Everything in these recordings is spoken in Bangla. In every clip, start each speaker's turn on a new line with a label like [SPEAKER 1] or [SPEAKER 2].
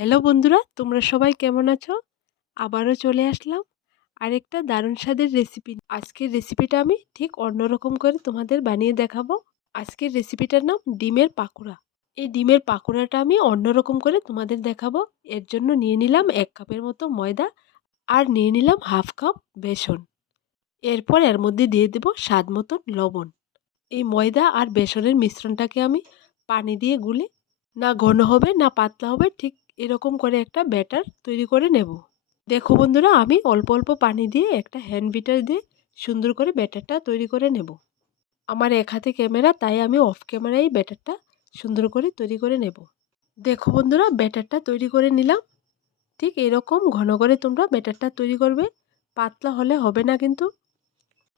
[SPEAKER 1] হ্যালো বন্ধুরা, তোমরা সবাই কেমন আছো? আবারও চলে আসলাম আরেকটা দারুণ স্বাদের রেসিপি আজকের রেসিপিটা আমি ঠিক অন্যরকম করে তোমাদের বানিয়ে দেখাবো। আজকের রেসিপিটার নাম ডিমের পাকোড়া। এই ডিমের পাকোড়াটা আমি অন্যরকম করে তোমাদের দেখাবো। এর জন্য নিয়ে নিলাম এক কাপের মতো ময়দা আর নিয়ে নিলাম হাফ কাপ বেসন। এরপর এর মধ্যে দিয়ে দেব স্বাদ মতন লবণ। এই ময়দা আর বেসনের মিশ্রণটাকে আমি পানি দিয়ে গুলে, না ঘন হবে, না পাতলা হবে, ঠিক এরকম করে একটা ব্যাটার তৈরি করে নেব। দেখো বন্ধুরা, আমি অল্প অল্প পানি দিয়ে একটা হ্যান্ড বিটার দিয়ে সুন্দর করে ব্যাটারটা তৈরি করে নেব। আমার এক হাতে ক্যামেরা, তাই আমি অফ ক্যামেরায় ব্যাটারটা সুন্দর করে তৈরি করে নেব। দেখো বন্ধুরা, ব্যাটারটা তৈরি করে নিলাম। ঠিক এরকম ঘন করে তোমরা ব্যাটারটা তৈরি করবে। পাতলা হলে হবে না কিন্তু।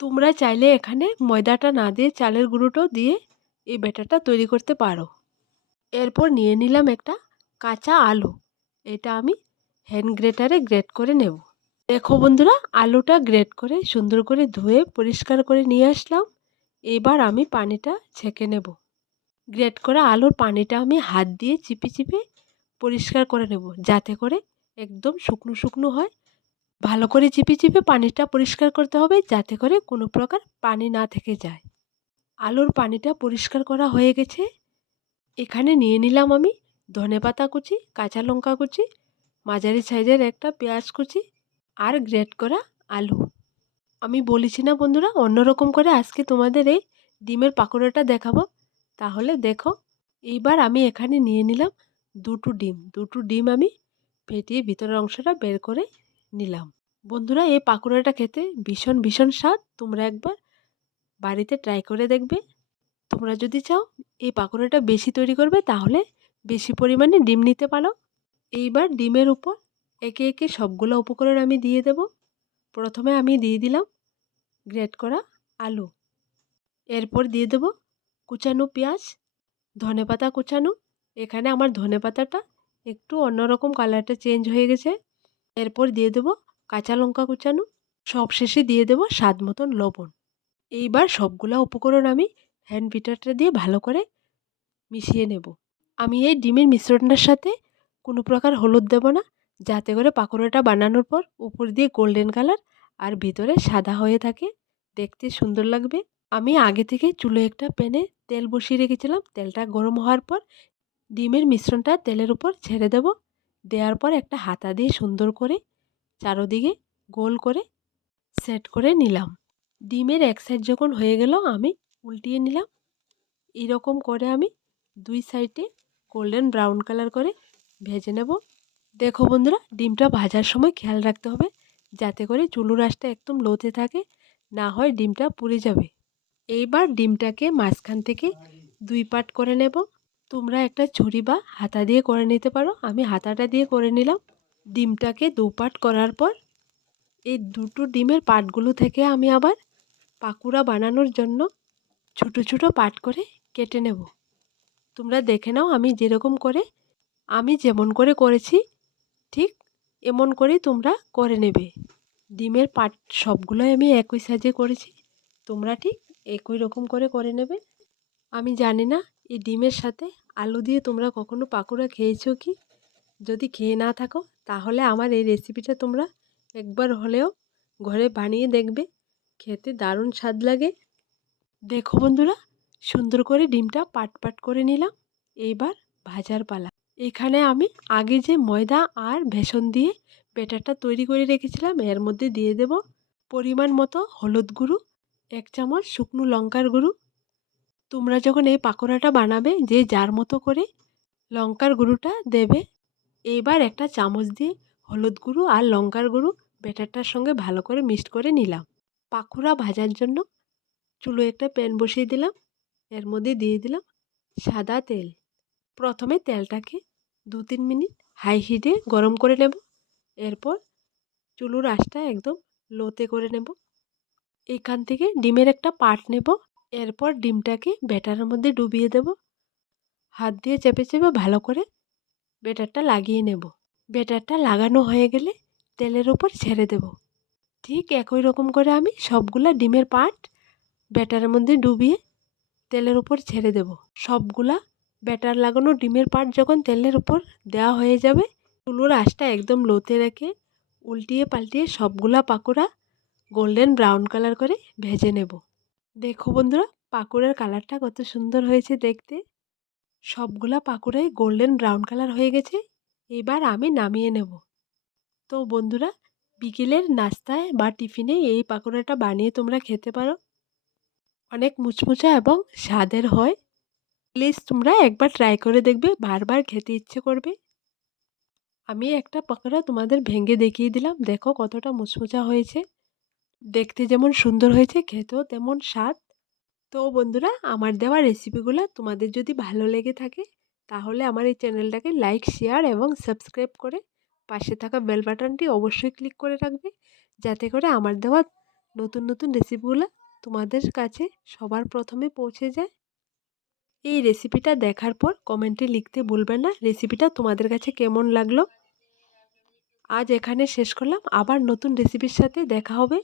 [SPEAKER 1] তোমরা চাইলে এখানে ময়দাটা না দিয়ে চালের গুঁড়োটাও দিয়ে এই ব্যাটারটা তৈরি করতে পারো। এরপর নিয়ে নিলাম একটা কাঁচা আলু। এটা আমি হ্যান্ড গ্রেটারে গ্রেট করে নেব। দেখো বন্ধুরা, আলুটা গ্রেট করে সুন্দর করে ধুয়ে পরিষ্কার করে নিয়ে আসলাম। এবার আমি পানিটা ছেঁকে নেব। গ্রেট করা আলুর পানিটা আমি হাত দিয়ে চিপে চিপে পরিষ্কার করে নেব, যাতে করে একদম শুকনো শুকনো হয়। ভালো করে চিপে চিপে পানিটা পরিষ্কার করতে হবে, যাতে করে কোনো প্রকার পানি না থেকে যায়। আলুর পানিটা পরিষ্কার করা হয়ে গেছে। এখানে নিয়ে নিলাম আমি ধনে পাতা কুচি, কাঁচা লঙ্কা কুচি, মাঝারি সাইজের একটা পেঁয়াজ কুচি আর গ্রেট করা আলু। আমি বলেছি না বন্ধুরা, অন্যরকম করে আজকে তোমাদের এই ডিমের পাকোড়াটা দেখাবো। তাহলে দেখো, এইবার আমি এখানে নিয়ে নিলাম দুটো ডিম। দুটো ডিম আমি ফেটিয়ে ভিতরের অংশটা বের করে নিলাম। বন্ধুরা, এই পাকোড়াটা খেতে ভীষণ ভীষণ স্বাদ। তোমরা একবার বাড়িতে ট্রাই করে দেখবে। তোমরা যদি চাও এই পাকোড়াটা বেশি তৈরি করবে, তাহলে বেশি পরিমাণে ডিম নিতে পারো। এইবার ডিমের উপর একে একে সবগুলো উপকরণ আমি দিয়ে দেব। প্রথমে আমি দিয়ে দিলাম গ্রেট করা আলু। এরপর দিয়ে দেব কুচানো পেঁয়াজ, ধনে পাতা কুচানো। এখানে আমার ধনে পাতাটা একটু অন্যরকম কালারটা চেঞ্জ হয়ে গেছে। এরপর দিয়ে দেব কাঁচা লঙ্কা কুচানো। সব শেষে দিয়ে দেব স্বাদ মতন লবণ। এইবার সবগুলো উপকরণ আমি হ্যান্ড বিটারটা দিয়ে ভালো করে মিশিয়ে নেব। আমি এই ডিমের মিশ্রণটার সাথে কোনো প্রকার হলুদ দেব না। যাতে করে পাকোড়াটা বানানোর পর উপর দিয়ে গোল্ডেন কালার আর ভিতরে সাদা হয়ে থাকে। দেখতে সুন্দর লাগবে। আমি আগে থেকে চুলো একটা প্যানে তেল বসিয়ে রেখেছিলাম। তেলটা গরম হওয়ার পর ডিমের মিশ্রণটা তেলের উপর ছেড়ে দেব। দেওয়ার পর একটা হাতা দিয়ে সুন্দর করে চারোদিকে গোল করে সেট করে নিলাম। ডিমের এক সাইড যখন হয়ে গেল, আমি উল্টিয়ে নিলাম। এরকম করে আমি দুই সাইডে গোল্ডেন ব্রাউন কালার করে, ভেজে নেব। দেখো বন্ধুরা, ডিমটা ভাজার সময় খেয়াল রাখতে হবে, যাতে করে চুলুর আঁশটা একদম লোতে থাকে, না হয় ডিমটা পুড়ে যাবে। এইবার ডিমটাকে মাঝখান থেকে দুই পাট করে নেব। তোমরা একটা ছুরি বা হাতা দিয়ে করে নিতে পারো, আমি হাতাটা দিয়ে করে নিলাম। ডিমটাকে দু পাট করার পর, এই দুটো ডিমের পাটগুলো থেকে আমি আবার পাকুড়া বানানোর জন্য ছোটো ছোটো পাট করে কেটে নেব। তোমরা দেখে নাও আমি যেরকম করে, আমি যেমন করে করেছি, ঠিক এমন করেই তোমরা করে নেবে। ডিমের পাট সবগুলোই আমি একই সাইজে করেছি, তোমরা ঠিক একই রকম করে করে নেবে। আমি জানি না এই ডিমের সাথে আলু দিয়ে তোমরা কখনো পাকোড়া খেয়েছো কি? যদি খেয়ে না থাকো, তাহলে আমার এই রেসিপিটা তোমরা একবার হলেও ঘরে বানিয়ে দেখবে, খেতে দারুণ স্বাদ লাগে। দেখো বন্ধুরা সুন্দর করে ডিমটা পাট পাট করে নিলাম। এইবার ভাজার পালা। এখানে আমি আগে যে ময়দা আর বেসন দিয়ে ব্যাটারটা তৈরি করে রেখেছিলাম, এর মধ্যে দিয়ে দেব পরিমাণ মতো হলুদ গুঁড়ো, এক চামচ শুকনো লঙ্কার গুঁড়ো। তোমরা যখন এই পাকোড়াটা বানাবে, যে যার মতো করে লঙ্কার গুঁড়োটা দেবে, এবার একটা চামচ দিয়ে হলুদ গুঁড়ো আর লঙ্কার গুঁড়ো ব্যাটারটার সঙ্গে ভালো করে মিক্সড করে নিলাম। পাকোড়া ভাজার জন্য চুলো একটা প্যান বসিয়ে দিলাম। এর মধ্যে দিয়ে দিলাম সাদা তেল। প্রথমে তেলটাকে দু তিন মিনিট হাই হিটে গরম করে নেব। এরপর চুলুর আঁচটা একদম লোতে করে নেব। এখান থেকে ডিমের একটা পাট নেব। এরপর ডিমটাকে ব্যাটারের মধ্যে ডুবিয়ে দেব। হাত দিয়ে চেপে চেপে ভালো করে ব্যাটারটা লাগিয়ে নেব। ব্যাটারটা লাগানো হয়ে গেলে তেলের ওপর ছেড়ে দেব। ঠিক একই রকম করে আমি সবগুলা ডিমের পাট ব্যাটারের মধ্যে ডুবিয়ে তেলের উপর ছেড়ে দেব। সবগুলা ব্যাটার লাগানো ডিমের পাট যখন তেলের উপর দেওয়া হয়ে যাবে চুলোর আঁচটা একদম লোতে রেখে উল্টিয়ে পাল্টিয়ে সবগুলা পাকোড়া গোল্ডেন ব্রাউন কালার করে ভেজে নেব। দেখো বন্ধুরা, পাকোড়ার কালারটা কত সুন্দর হয়েছে দেখতে। সবগুলা পাকোড়াই গোল্ডেন ব্রাউন কালার হয়ে গেছে, এবার আমি নামিয়ে নেব। তো বন্ধুরা, বিকেলের নাস্তায় বা টিফিনে এই পাকোড়াটা বানিয়ে তোমরা খেতে পারো। অনেক মুচমুচা এবং স্বাদের হয়। প্লিজ তোমরা একবার ট্রাই করে দেখবে, বারবার খেতে ইচ্ছে করবে। আমি একটা পাকোড়া তোমাদের ভেঙে দেখিয়ে দিলাম, দেখো কতটা মুচমুচা হয়েছে। দেখতে যেমন সুন্দর হয়েছে, খেতেও তেমন স্বাদ। তো বন্ধুরা, আমার দেওয়া রেসিপিগুলো তোমাদের যদি ভালো লেগে থাকে, তাহলে আমার এই চ্যানেলটাকে লাইক শেয়ার এবং সাবস্ক্রাইব করে পাশে থাকা বেল বাটনটি অবশ্যই ক্লিক করে রাখবে, যাতে করে আমার দেওয়া নতুন নতুন রেসিপিগুলো তোমাদের কাছে সবার প্রথমে পৌঁছে যায়? এই রেসিপিটা দেখার পর কমেন্টে লিখতে ভুলবেন না। রেসিপিটা তোমাদের কাছে কেমন লাগল? আজ এখানে শেষ করলাম। আবার নতুন রেসিপির সাথে দেখা হবে।